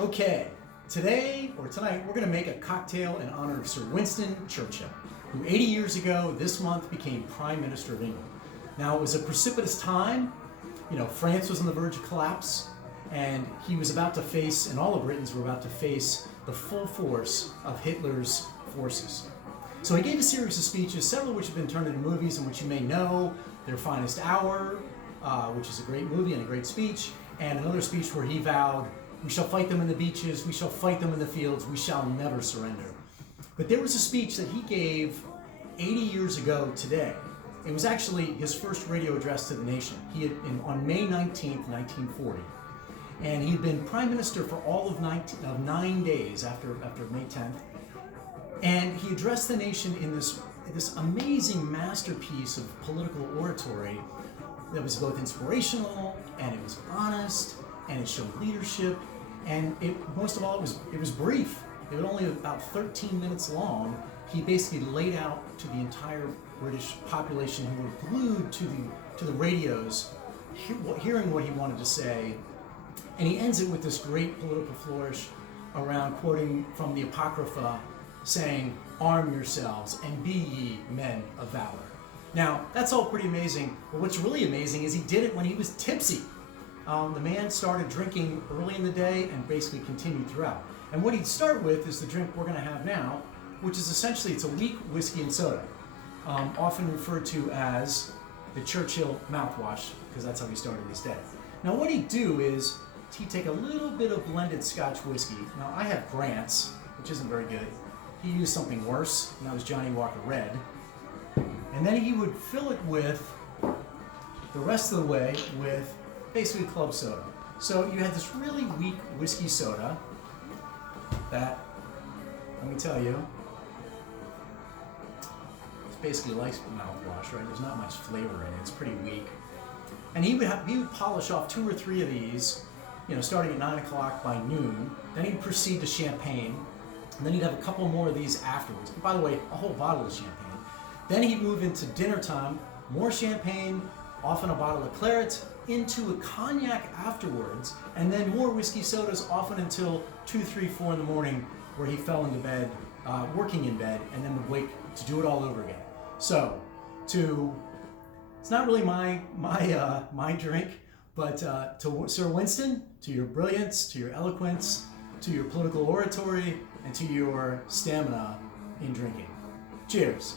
Okay, today or tonight we're going to make a cocktail in honor of Sir Winston Churchill, who 80 years ago this month became Prime Minister of England. Now it was a precipitous time. France was on the verge of collapse, and he was about to face, and all of Britons were about to face, the full force of Hitler's forces. So he gave a series of speeches, several of which have been turned into movies, and which you may know: Their Finest Hour, which is a great movie and a great speech, and another speech where he vowed, "We shall fight them in the beaches, we shall fight them in the fields, we shall never surrender." But there was a speech that he gave 80 years ago today. It was actually his first radio address to the nation. He had, on May 19th, 1940. And he'd been prime minister for all of 9 days after May 10th. And he addressed the nation in this amazing masterpiece of political oratory that was both inspirational, and it was honest, and it showed leadership, and most of all, it was brief. It was only about 13 minutes long. He basically laid out to the entire British population, who were glued to the radios, hearing what he wanted to say. And he ends it with this great political flourish around quoting from the Apocrypha, saying, "Arm yourselves and be ye men of valor." Now, that's all pretty amazing, but what's really amazing is he did it when he was tipsy. The man started drinking early in the day and basically continued throughout. And what he'd start with is the drink we're going to have now, which is essentially, it's a weak whiskey and soda, often referred to as the Churchill Mouthwash, because that's how he started his day. Now what he'd do is he'd take a little bit of blended Scotch whiskey. Now I have Grant's, which isn't very good. He used something worse, and that was Johnny Walker Red. And then he would fill it with, the rest of the way, with basically club soda. So you had this really weak whiskey soda that, let me tell you, it's basically like mouthwash, right? There's not much flavor in it. It's pretty weak. And he would polish off 2 or 3 of these, starting at 9 o'clock by noon. Then he'd proceed to champagne, and then he'd have a couple more of these afterwards. And by the way, a whole bottle of champagne. Then he'd move into dinner time, more champagne, often a bottle of claret, into a cognac afterwards, and then more whiskey sodas, often until 2, 3, 4 in the morning, where he fell into bed, working in bed, and then would wake to do it all over again. So, it's not really my drink, but to Sir Winston, to your brilliance, to your eloquence, to your political oratory, and to your stamina in drinking. Cheers.